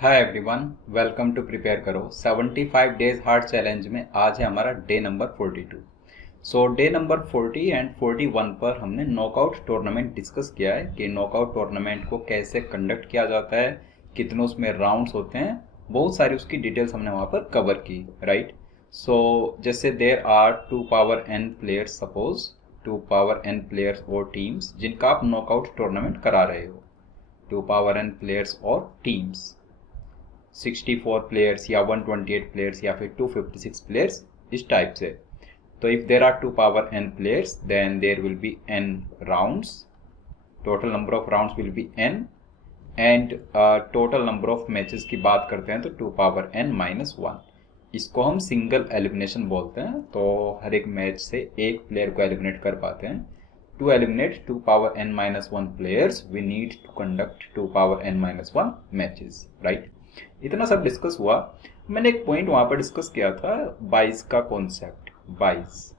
Hi everyone, welcome to prepare करो 75 days hard challenge में आज है हमारा day number 42। So day number 40 and 41 पर हमने नॉकआउट टूर्नामेंट डिस्कस किया है कि नॉकआउट टूर्नामेंट को कैसे कंडक्ट किया जाता है, कितने उसमें राउंड्स होते हैं, बहुत सारी उसकी डिटेल्स हमने वहाँ पर कवर की, राइट। सो जैसे there are 2 power n players, suppose 2 power n players और टीम्स जिनका आप नॉकआउट टूर्नामेंट करा रहे हो, 2 पावर n प्लेयर्स और टीम्स, 64 प्लेयर्स या 128 प्लेयर्स या फिर 256 प्लेयर्स, इस टाइप से। तो if there are 2 power n players then there will be n rounds, total number of rounds will be n, and total number of matches की बात करते हैं तो 2 पावर n माइनस 1। इसको हम सिंगल एलिमिनेशन बोलते हैं। तो हर एक मैच से एक प्लेयर को एलिमिनेट कर पाते हैं। To eliminate 2 power n minus 1 players we need to conduct 2 power n minus 1 matches, right. इतना सब डिस्कस हुआ। मैंने एक पॉइंट वहां पर डिस्कस किया था, बाइस का कॉन्सेप्ट। बाइस,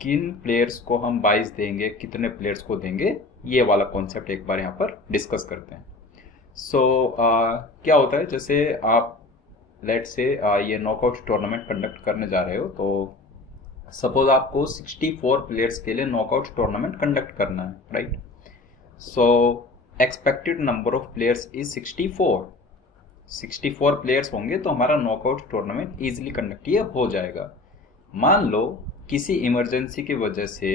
किन प्लेयर्स को हम बाइस देंगे, कितने प्लेयर्स को देंगे, ये वाला कॉन्सेप्ट एक बार यहाँ पर डिस्कस करते हैं। सो क्या होता है, जैसे आप लेट से ये नॉकआउट टूर्नामेंट कंडक्ट करने जा रहे हो, तो सपोज आपको 64 प्लेयर्स के लिए नॉकआउट टूर्नामेंट कंडक्ट करना है, right. So expected number of players is 64 players होंगे तो हमारा नॉकआउट टूर्नामेंट इजीली कंडक्ट हो जाएगा। मान लो किसी इमरजेंसी की वजह से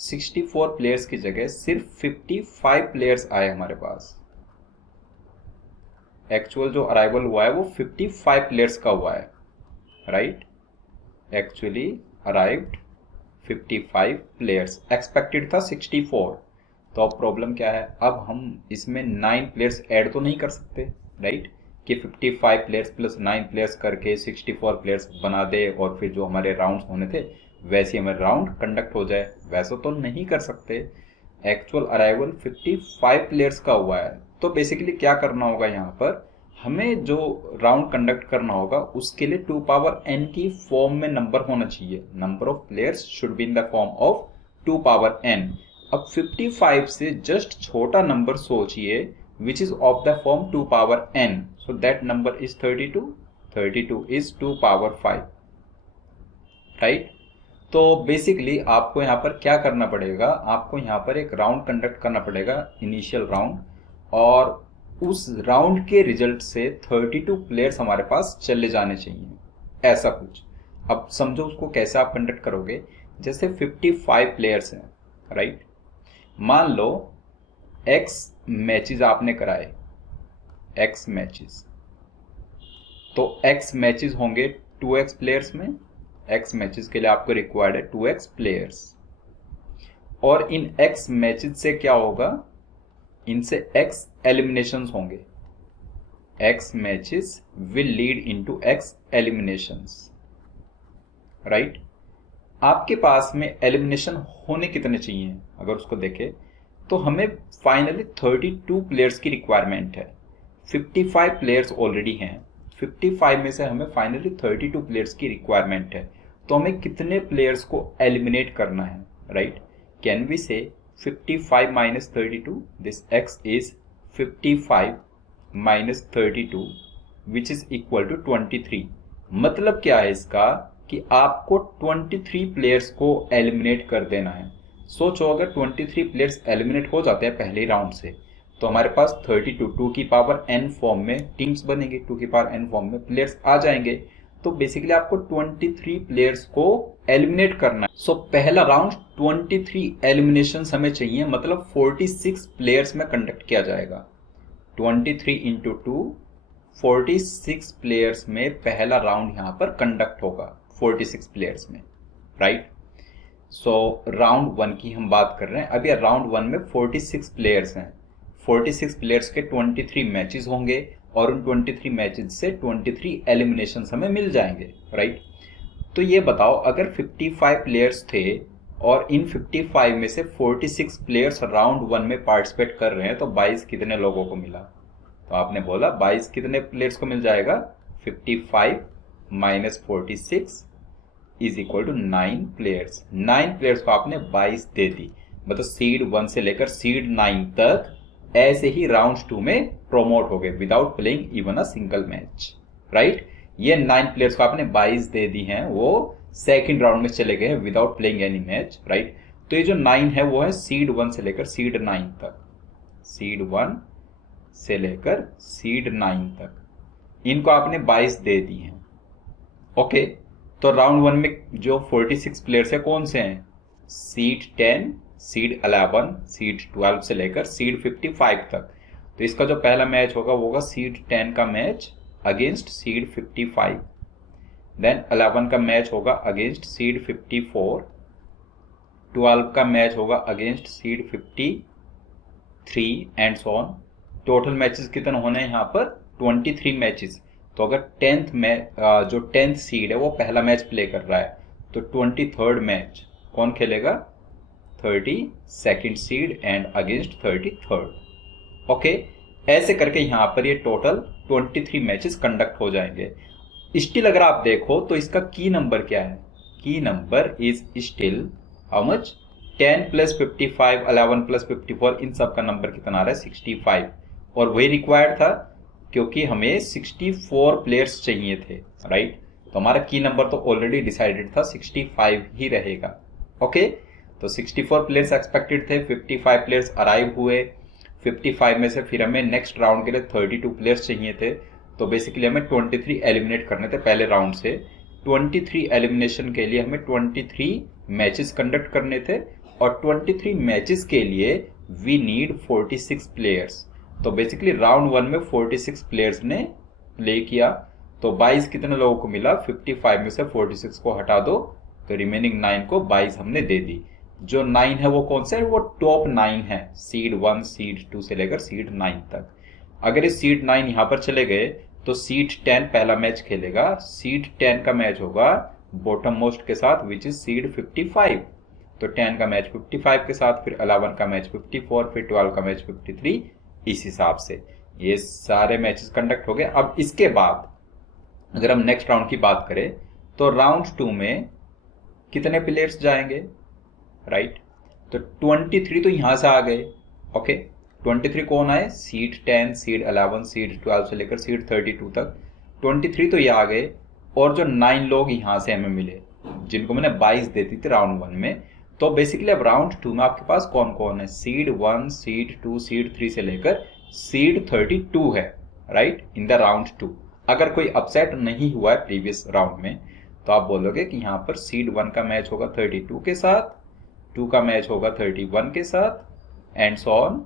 64 प्लेयर्स की जगह सिर्फ 55 प्लेयर्स आए हमारे पास। एक्चुअल जो अराइवल हुआ है वो 55 प्लेयर्स का हुआ है, right. Actually arrived 55 players, expected था 64। तो अब प्रॉब्लम क्या है, अब हम इसमें 9 प्लेयर्स ऐड तो नहीं कर सकते, राइट, कि 55 प्लेयर्स प्लस 9 प्लेयर्स करके 64 प्लेयर्स बना दे और फिर जो हमारे राउंड्स होने थे वैसे हमें राउंड कंडक्ट हो जाए, वैसा तो नहीं कर सकते। एक्चुअल अराइवल 55 प्लेयर्स का हुआ है। तो बेसिकली क्या करना होगा, यहाँ पर हमें जो राउंड कंडक्ट करना होगा उसके लिए 2 पावर n की फॉर्म में नंबर होना चाहिए। Number of players should be in the form of 2 power n। अब 55 से जस्ट छोटा नंबर सोचिए which is of the form 2 power n, so that number is 32 is 2 power 5, right। तो basically आपको यहाँ पर क्या करना पड़ेगा, आपको यहाँ पर एक राउंड कंडक्ट करना पड़ेगा, इनिशियल राउंड, और उस राउंड के रिजल्ट से 32 प्लेयर्स हमारे पास चले जाने चाहिए, ऐसा कुछ। अब समझो उसको कैसे आप कंडक्ट करोगे। जैसे 55 प्लेयर्स हैं, राइट। मान लो x मैचेस आपने कराए, x मैचेस, तो x मैचेस होंगे 2x प्लेयर्स में। x मैचेस के लिए आपको रिक्वायर्ड है 2x प्लेयर्स, और इन x मैचेस से क्या होगा, इनसे x एलिमिनेशंस होंगे। x matches will lead into x eliminations, right. आपके पास में एलिमिनेशन होने कितने चाहिए, अगर उसको देखें तो हमें फाइनली 32 प्लेयर्स की रिक्वायरमेंट है। 55 प्लेयर्स ऑलरेडी हैं, 55 में से हमें फाइनली 32 प्लेयर्स की रिक्वायरमेंट है। तो हमें कितने प्लेयर्स को एलिमिनेट करना है, right. Can we say 55 minus 32, this x is 55 minus 32 which is equal to 23। मतलब क्या है इसका, कि आपको 23 प्लेयर्स को एलिमिनेट कर देना है। सोचो अगर 23 प्लेयर्स एलिमिनेट हो जाते हैं पहले राउंड से, तो हमारे पास 32 2 की पावर n फॉर्म में टीम्स बनेंगे, 2 की पावर n फॉर्म में प्लेयर्स आ जाएंगे। तो बेसिकली आपको 23 प्लेयर्स को एलिमिनेट करना है। सो पहला राउंड 23 एलिमिनेशन हमें चाहिए, मतलब 46 प्लेयर्स में कंडक्ट किया जाएगा। 23 इंटू 2, 46 प्लेयर्स में पहला राउंड यहाँ पर कंडक्ट होगा, 46 प्लेयर्स में, राइट। सो राउंड 1 की हम बात कर रहे हैं। अभी राउंड 1 में 46 प्लेयर्स हैं, 46 प्लेयर्स के 23 मैचेस होंगे, और उन 23 मैचेस से 23 एलिमिनेशन हमें मिल जाएंगे, राइट। तो ये बताओ, अगर 55 प्लेयर्स थे और इन 55 में से 46 प्लेयर्स राउंड 1 में पार्टिसिपेट कर रहे हैं, तो 22 कितने लोगों को मिला। तो आपने बोला 22 कितने प्लेयर्स को मिल जाएगा, 55 minus 46 is equal to 9 players. 9 players को आपने 22 दे दी, मतलब सीड 1 से लेकर सीड 9 तक ऐसे ही राउंड 2 में प्रोमोट हो गए without playing even a single match, right. ये 9 प्लेयर्स को आपने 22 दे दी हैं, वो सेकंड राउंड में चले गए हैं without playing any match, right. तो ये जो 9 है वो है सीड 1 से लेकर सीड 9 तक, सीड 1 से लेकर सीड 9 तक, इनको आपने 22 दे दी हैं। ओके, तो राउंड 1 में जो 46 प्लेयर्स है कौन से हैं, सीड 10, सीड 11, सीड 12 से लेकर सीड 55 तक। तो इसका जो पहला मैच होगा वो होगा सीड 10 का मैच अगेंस्ट सीड 55, देन 11 का मैच होगा अगेंस्ट सीड 54, 12 का मैच होगा against seed 53 and so on. Total matches कितने होने हैं यहाँ पर, 23 मैचेस। तो अगर 10th में जो 10th सीड है वो पहला मैच प्ले कर रहा है, तो 23rd मैच कौन खेलेगा, 32nd seed and against 33rd। Okay, ऐसे करके यहाँ पर ये टोटल 23 मैचेस कंडक्ट हो जाएंगे। स्टिल अगर आप देखो तो इसका की नंबर क्या है, की number is still how much, 10 + 55, 11 + 54, इन सब का नंबर कितना आ रहा है, 65। और वही रिक्वायर्ड था क्योंकि हमें 64 प्लेयर्स चाहिए थे, राइट। तो हमारा की नंबर तो ऑलरेडी डिसाइडेड था, 65 ही रहेगा। ओके, तो 64 प्लेयर्स एक्सपेक्टेड थे, 55 प्लेयर्स अराइव हुए। 55 में से फिर हमें नेक्स्ट राउंड के लिए 32 प्लेयर्स चाहिए थे, तो बेसिकली हमें 23 एलिमिनेट करने थे पहले राउंड से। 23 एलिमिनेशन के लिए हमें 23 मैचेस कंडक्ट करने थे, और 23 मैचेस के लिए वी नीड 46 प्लेयर्स। तो बेसिकली राउंड 1 में 46 प्लेयर्स ने प्ले किया, तो 22 कितने लोगों को मिला, 55 में से 46 को हटा दो, तो रिमेनिंग 9 को 22 हमने दे दी। जो 9 है वो कौन सा है, वो टॉप 9 है, सीड 1, सीड 2 से लेकर सीड 9 तक। अगर इस सीड 9 यहां पर चले गए तो सीड 10 पहला मैच खेलेगा, सीड 10 का मैच होगा बॉटम मोस्ट के साथ विच इज सीड 55, तो 10 का मैच 55 के साथ, फिर 11 का मैच 54, फिर 12 का मैच 53, इस हिसाब से ये सारे मैचेस कंडक्ट हो गए। अब इसके बाद अगर हम नेक्स्ट राउंड की बात करें तो राउंड 2 में कितने प्लेयर्स जाएंगे, राइट। तो 23 तो यहां से आ गए। ओके, 23 कौन आए, सीड 10, सीड 11, सीड 12 से लेकर सीड 32 तक, 23 तो ये आ गए। और जो 9 लोग यहां से हमें मिले जिनको मैंने 22 देती थी राउंड 1 में, तो बेसिकली अब राउंड 2 में आपके पास कौन कौन है, सीड 1, सीड 2, सीड 3 से लेकर सीड 32 है, राइट, इन द राउंड 2। अगर कोई अपसेट नहीं हुआ है प्रीवियस राउंड में तो आप बोलोगे कि यहाँ पर सीड 1 का मैच होगा 32 के साथ, 2 का मैच होगा 31 के साथ एंड सो ऑन,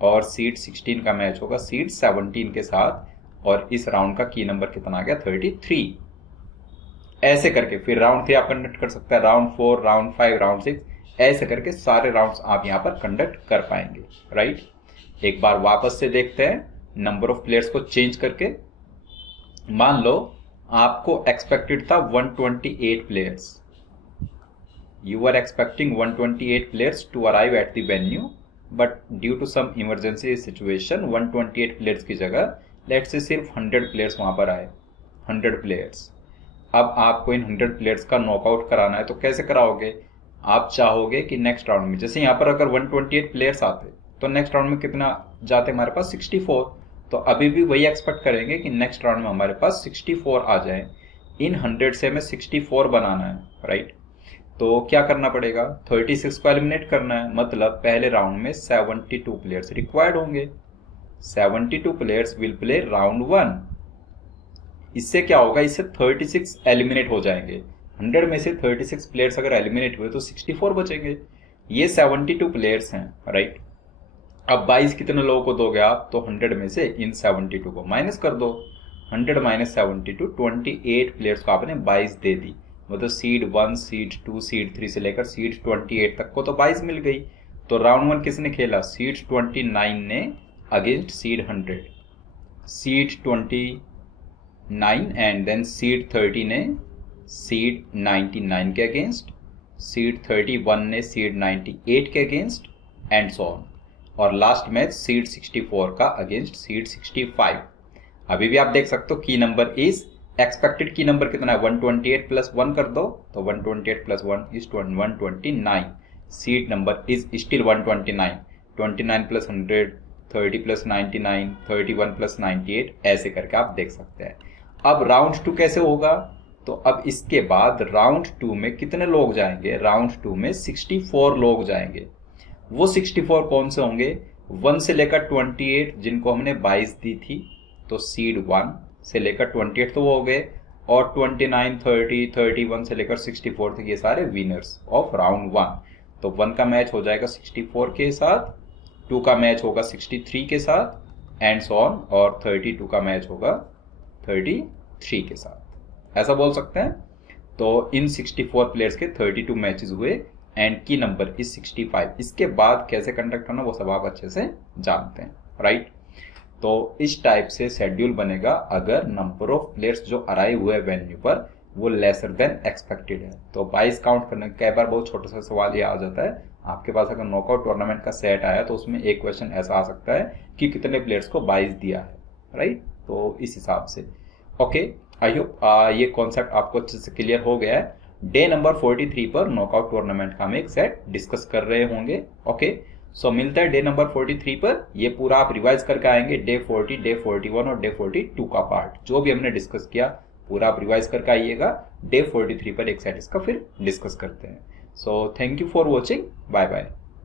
और सीड 16 का मैच होगा सीड 17 के साथ, और इस राउंड का की नंबर कितना आ गया, 33। ऐसे करके फिर राउंड 3 आप कंडक्ट कर सकते हैं, राउंड 4, राउंड 5, राउंड 6, ऐसे करके सारे राउंड्स आप यहाँ पर कंडक्ट कर पाएंगे, राइट। एक बार वापस से देखते हैं नंबर ऑफ प्लेयर्स को चेंज करके। मान लो आपको एक्सपेक्टेड था 128 players, you are expecting 128 players to arrive at the venue, but due to some emergency situation 128 players की जगह लेट्स से सिर्फ 100 प्लेयर्स वहां पर आए, 100 प्लेयर्स। अब आपको इन 100 प्लेयर्स का नॉकआउट कराना है, तो कैसे कराओगे, आप चाहोगे कि नेक्स्ट राउंड में, जैसे यहाँ पर अगर 128 प्लेयर्स आते तो नेक्स्ट राउंड में कितना जाते हमारे पास, 64। तो अभी भी वही एक्सपेक्ट करेंगे कि नेक्स्ट राउंड में हमारे पास 64 आ जाए। इन 100 से हमें 64 बनाना है, राइट। तो क्या करना पड़ेगा, 36 को एलिमिनेट करना है, मतलब पहले राउंड में 72 प्लेयर्स रिक्वायर्ड होंगे। 72 प्लेयर्स विल प्ले राउंड 1। इससे क्या होगा, इससे 36 एलिमिनेट हो जाएंगे। 100 में से 36 प्लेयर्स अगर एलिमिनेट हुए तो 64 बचेंगे। ये 72 प्लेयर्स हैं, राइट। अब 22 कितने लोगों को दोगे आप, तो 100 में से इन 72 को माइनस कर दो, 100 माइनस 72, 28 प्लेयर्स को आपने 22 दे दी, मतलब सीड 1, सीड 2, सीड 3 से लेकर सीड 28 तक को तो 22 मिल गई। तो राउंड 1 किसने खेला, सीड 29 ने against seed 100, seed 29 and then seed 30 ने सीड 99 के अगेंस्ट, सीड 31 ने सीड 98 के अगेंस्ट एंड सो ऑन, और लास्ट मैच सीड 64 का अगेंस्ट सीड 65। अभी भी आप देख सकते हो की नंबर इज एक्सपेक्टेड, की नंबर कितना है, 128 + 1 कर दो, तो 128 + 1 is 129। Seed number is still 129, 29 + 100 30 plus 99, 31 plus 98, ऐसे करके आप देख सकते हैं। अब राउंड 2 कैसे होगा, तो अब इसके बाद राउंड 2 में कितने लोग जाएंगे, राउंड 2 में 64 लोग जाएंगे। वो 64 कौन से होंगे, 1 से लेकर 28 जिनको हमने 22 दी थी, तो सीड 1 से लेकर 28 तो वो हो गए, और 29, 30, 31 से लेकर 64 तक ये सारे विनर्स ऑफ राउंड 1। तो 1 का मैच हो जाएगा 64 के साथ, 2 का मैच होगा 63 के साथ, एंड सो ऑन, और 32 का मैच होगा 33 के साथ, ऐसा बोल सकते हैं। तो इन 64 प्लेयर्स के 32 मैचेस हुए एंड की नंबर इज 65। इसके बाद कैसे कंडक्ट करना वो सब आप अच्छे से जानते हैं, राइट। तो इस टाइप से शेड्यूल बनेगा अगर नंबर ऑफ प्लेयर्स जो अराइव हुए वेन्यू पर वो लेसर देन एक्सपेक्टेड है। तो 22 काउंट करने कई बार बहुत छोटा सा सवाल ये आ जाता है, आपके पास अगर नॉकआउट टूर्नामेंट का सेट आया तो उसमें एक क्वेश्चन ऐसा आ सकता है कि कितने प्लेयर्स को 22 दिया है, राइट। तो इस हिसाब से ओके, आई होप ये कॉन्सेप्ट आपको अच्छे से क्लियर हो गया है। डे नंबर 43 पर नॉकआउट टूर्नामेंट का हम एक सेट डिस्कस कर रहे होंगे। ओके, सो मिलता है डे नंबर 43 पर। ये पूरा आप रिवाइज करके आएंगे, डे 40, डे 41 और डे 42 का पार्ट जो भी हमने डिस्कस किया पूरा आप रिवाइज करके आइएगा। डे 43 पर एक सेट इसका फिर डिस्कस करते हैं। So thank you for watching, bye bye.